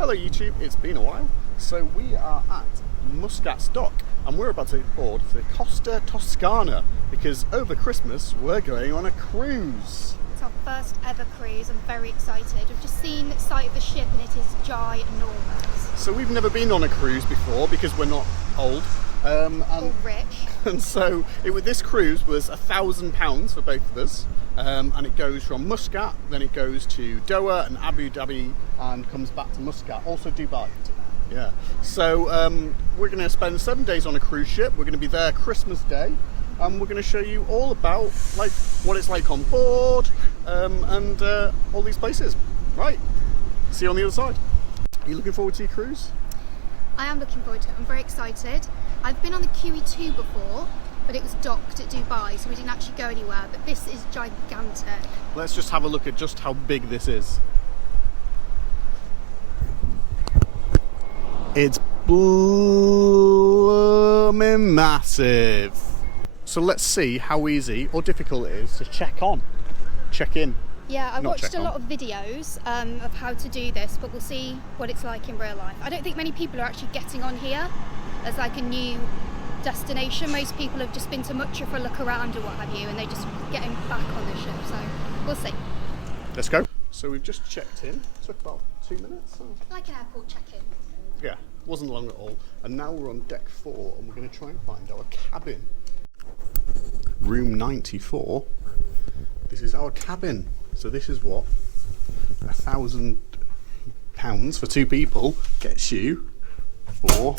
Hello YouTube, it's been a while. So we are at Muscat's dock and we're about to board the Costa Toscana because over Christmas we're going on a cruise. It's our first ever cruise. I'm very excited. We've just seen the site of the ship and it is ginormous. So we've never been on a cruise before because we're not old. Or rich. And so this cruise was £1,000 for both of us. And it goes from Muscat, then it goes to Doha and Abu Dhabi and comes back to Muscat, also Dubai. Yeah. So we're going to spend 7 days on a cruise ship. We're going to be there Christmas Day, and we're going to show you all about like what it's like on board and all these places. Right. See you on the other side. Are you looking forward to your cruise? I am looking forward to it. I'm very excited. I've been on the QE2 before, but it was docked at Dubai, so we didn't actually go anywhere. But this is gigantic. Let's just have a look at just how big this is. It's blooming massive. So let's see how easy or difficult it is to check in. Yeah, I watched a lot of videos of how to do this, but we'll see what it's like in real life. I don't think many people are actually getting on here as like a new destination. Most people have just been to Mutra for a look around or what have you, and they're just getting back on the ship, so we'll see. Let's go. So we've just checked in. Took about 2 minutes. So. Like an airport check-in. Yeah, wasn't long at all. And now we're on deck 4 and we're going to try and find our cabin. Room 94. This is our cabin. So this is what £1,000 for 2 people gets you for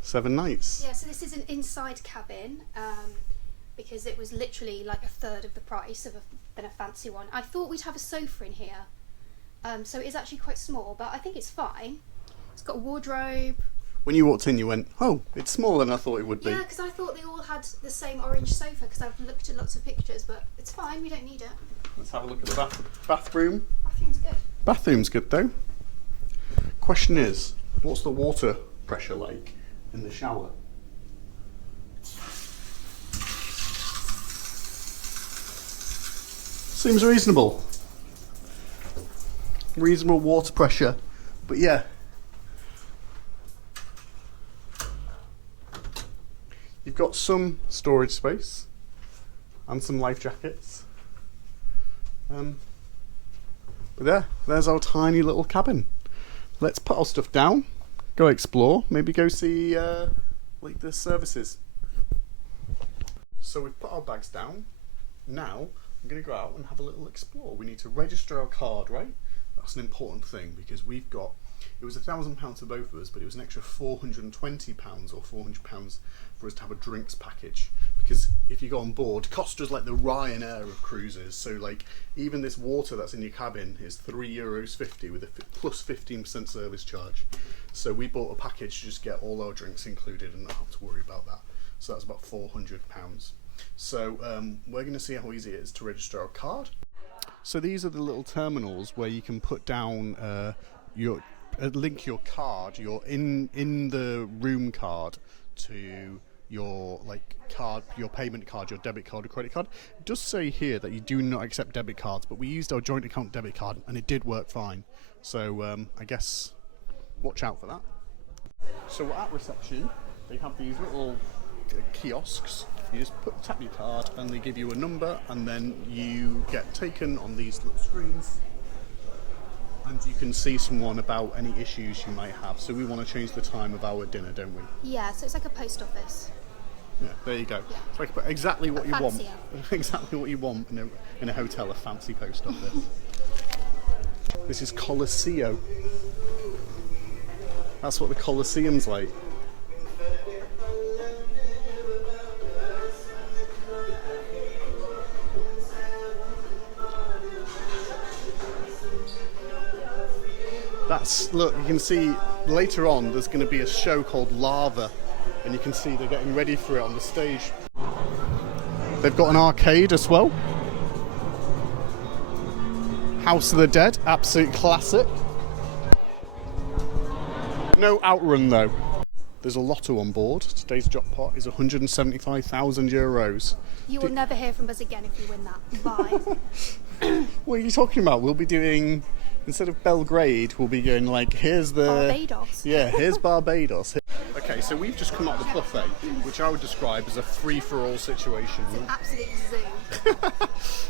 7 nights. Yeah, so this is an inside cabin because it was literally like a third of the price than a fancy one. I thought we'd have a sofa in here, so it is actually quite small, but I think it's fine. It's got a wardrobe. When you walked in you went, oh, it's smaller than I thought it would be. Yeah, because I thought they all had the same orange sofa because I've looked at lots of pictures, but it's fine, we don't need it. Let's have a look at the bathroom. Bathroom's good. Bathroom's good though. Question is, what's the water pressure like in the shower? Seems reasonable. Reasonable water pressure, but yeah. You've got some storage space and some life jackets. But there's our tiny little cabin. Let's put our stuff down, go explore, maybe go see like the services. So we've put our bags down. Now I'm going to go out and have a little explore. We need to register our card, right? That's an important thing because we've got, it was £1,000 for both of us, but it was an extra £420 or £400 for us to have a drinks package. Because if you go on board, Costa's like the Ryanair of cruises. So like even this water that's in your cabin is €3.50 with a plus 15% service charge. So we bought a package to just get all our drinks included and not have to worry about that. So that's about £400. So we're going to see how easy it is to register our card. So these are the little terminals where you can put down link your card, your in the room card to your card, your payment card, your debit card or credit card. It does say here that you do not accept debit cards, but we used our joint account debit card and it did work fine. So I guess watch out for that. So at reception they have these little kiosks. You just tap your card and they give you a number, and then you get taken on these little screens and you can see someone about any issues you might have. So we want to change the time of our dinner, don't we? Yeah, so it's like a post office. Yeah, there you go. Yeah. It's like exactly what you want. Fancier. Exactly what you want in a hotel, a fancy post office. This is Colosseo. That's what the Colosseum's like. Look, you can see later on there's going to be a show called Lava, and you can see they're getting ready for it on the stage. They've got an arcade as well. House of the Dead, absolute classic. No outrun though. There's a lotto on board. Today's jackpot is €175,000. You will never hear from us again if you win that. Bye. What are you talking about? We'll be doing instead of Belgrade, we'll be going like, here's the... Barbados. Yeah, here's Barbados. Okay, so we've just come out of the buffet, which I would describe as a free-for-all situation. It's an absolute zoo.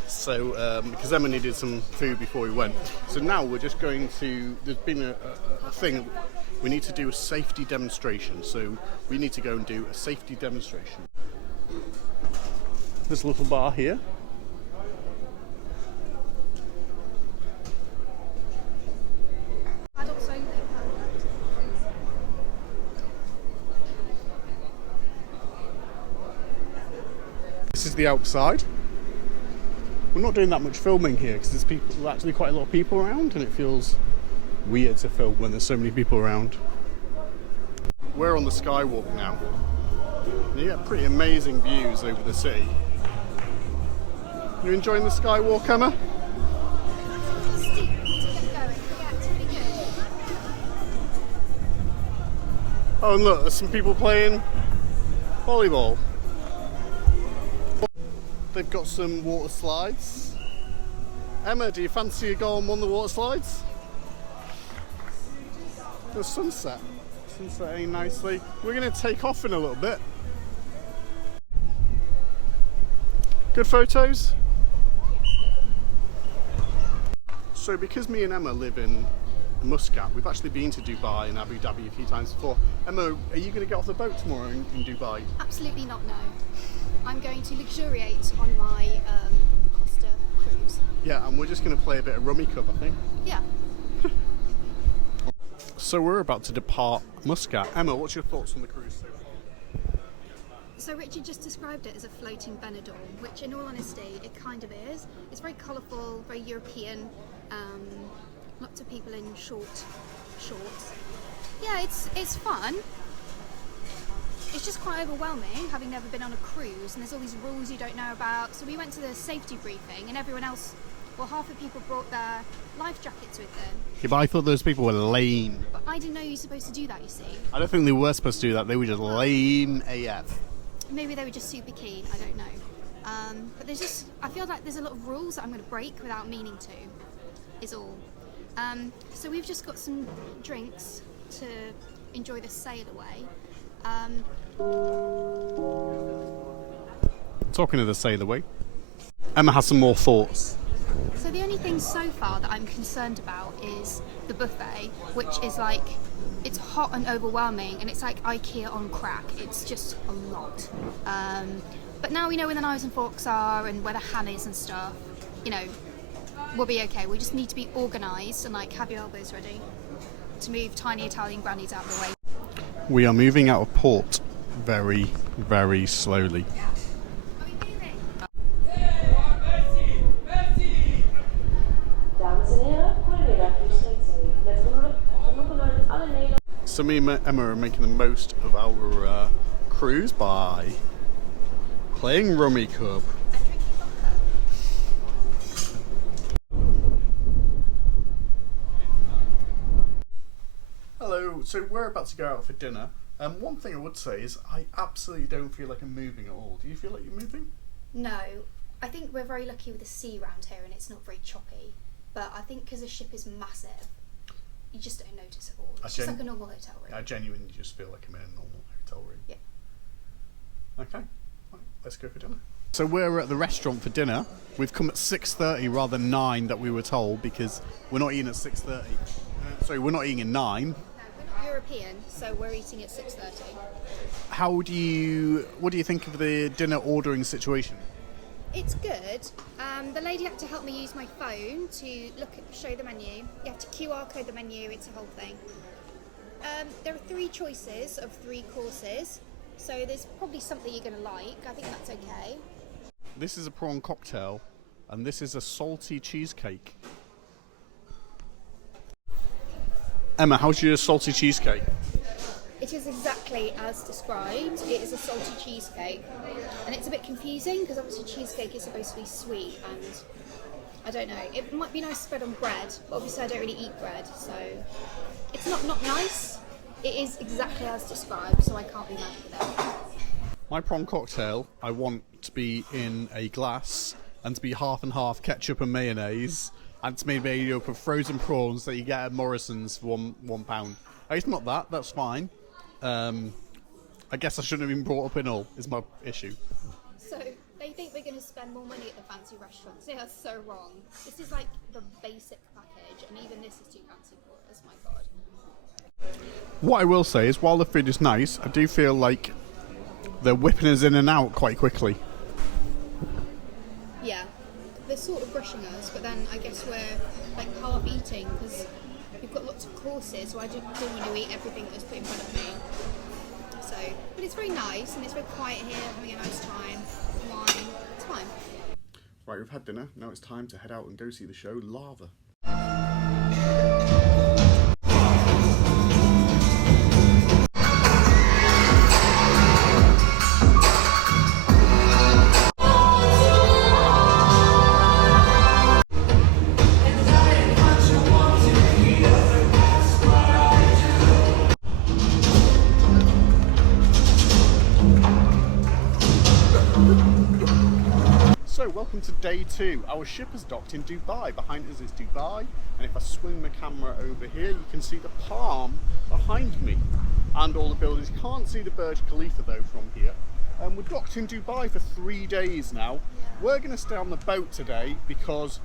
So, because Emma needed some food before we went. So now we're just going to... There's been a thing... We need to do a safety demonstration. So we need to go and do a safety demonstration. There's a little bar here. This is the outside. We're not doing that much filming here because there's actually quite a lot of people around, and it feels weird to film when there's so many people around. We're on the skywalk now. You get pretty amazing views over the city. You enjoying the skywalk, Emma? Oh, and look, there's some people playing volleyball. They've got some water slides. Emma, do you fancy a go on one of the water slides? The sunset. Sunsetting nicely. We're going to take off in a little bit. Good photos? So because me and Emma live in Muscat, we've actually been to Dubai and Abu Dhabi a few times before. Emma, are you going to get off the boat tomorrow in Dubai? Absolutely not, no. I'm going to luxuriate on my Costa cruise. Yeah, and we're just going to play a bit of Rummy Cup, I think. Yeah. So we're about to depart Muscat. Emma, what's your thoughts on the cruise so far? So Richard just described it as a floating Benidorm, which in all honesty, it kind of is. It's very colourful, very European, lots of people in shorts. Yeah, it's fun. It's just quite overwhelming, having never been on a cruise, and there's all these rules you don't know about. So we went to the safety briefing, and everyone else, well, half the people brought their life jackets with them. Yeah, but I thought those people were lame. But I didn't know you were supposed to do that, you see. I don't think they were supposed to do that. They were just lame AF. Maybe they were just super keen, I don't know. But I feel like there's a lot of rules that I'm going to break without meaning to, is all. So we've just got some drinks to enjoy the sail away. Talking of the sail away, Emma has some more thoughts. So the only thing so far that I'm concerned about is the buffet, which is like, it's hot and overwhelming, and it's like IKEA on crack. It's just a lot. But now we know where the knives and forks are and where the ham is and stuff. You know, we'll be okay. We just need to be organised and like have your elbows ready to move tiny Italian grannies out of the way. We are moving out of port very, very slowly. So me and Emma are making the most of our cruise by playing Rummy Cup. Hello, so we're about to go out for dinner. One thing I would say is I absolutely don't feel like I'm moving at all. Do you feel like you're moving? No, I think we're very lucky with the sea around here and it's not very choppy. But I think because the ship is massive, you just don't notice at all. It's just like a normal hotel room. I genuinely just feel like I'm in a normal hotel room. Yeah. Okay, right, let's go for dinner. So we're at the restaurant for dinner. We've come at 6:30 rather than 9 that we were told because we're not eating at 6:30. Sorry, we're not eating at 9. We're not European, so we're eating at 6:30. What do you think of the dinner ordering situation? It's good. The lady had to help me use my phone to show the menu. You have to QR code the menu, it's a whole thing. There are 3 choices of 3 courses, so there's probably something you're going to like. I think that's okay. This is a prawn cocktail, and this is a salty cheesecake. Emma, how's your salty cheesecake? It is exactly as described. It is a salty cheesecake, and it's a bit confusing because obviously cheesecake is supposed to be sweet, and I don't know. It might be nice spread on bread, but obviously I don't really eat bread, so it's not nice. It is exactly as described, so I can't be mad with it. My prawn cocktail, I want to be in a glass and to be half and half ketchup and mayonnaise, And it's made up of frozen prawns that you get at Morrison's for £1. It's not that. That's fine. I guess I shouldn't have been brought up in all. Is my issue. So they think we're going to spend more money at the fancy restaurants. They are so wrong. This is like the basic package, and even this is too fancy for us. My God. What I will say is, while the food is nice, I do feel like they're whipping us in and out quite quickly. Yeah, they're sort of rushing us, but then I guess we're like half eating because we've got lots of courses, so I don't want to eat everything that's put in front of me. So, but it's very nice and it's very quiet here, having a nice time, wine, it's fine. Right, we've had dinner. Now it's time to head out and go see the show Lava. So, welcome to day 2. Our ship has docked in Dubai. Behind us is Dubai, and if I swing the camera over here, you can see the palm behind me and all the buildings. You can't see the Burj Khalifa though from here. We're docked in Dubai for 3 days now. Yeah. We're going to stay on the boat today because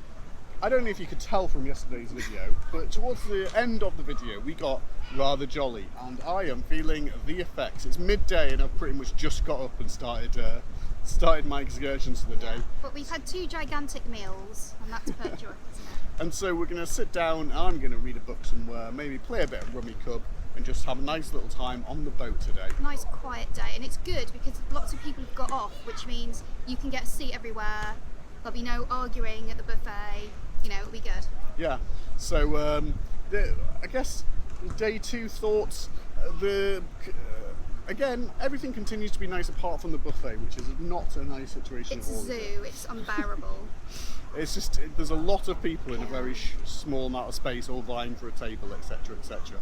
I don't know if you could tell from yesterday's video, but towards the end of the video we got rather jolly, and I am feeling the effects. It's midday and I've pretty much just got up and started my excursions for the day. But we've had 2 gigantic meals, and that's perked you up, isn't it? And so we're going to sit down and I'm going to read a book somewhere, maybe play a bit of Rummy Cub, and just have a nice little time on the boat today. Nice quiet day, and it's good because lots of people have got off, which means you can get a seat everywhere. There'll be no arguing at the buffet. You know, it'll be good. Yeah. So I guess day 2 thoughts. Again, everything continues to be nice apart from the buffet, which is not a nice situation It's at all. a zoo. It's unbearable. It's just, there's a lot of people in a very small amount of space, all vying for a table, etc, etc.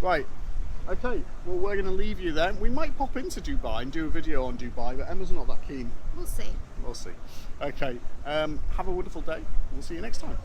Right, okay, well we're going to leave you then. We might pop into Dubai and do a video on Dubai, but Emma's not that keen. We'll see. We'll see. Okay, have a wonderful day. We'll see you next time.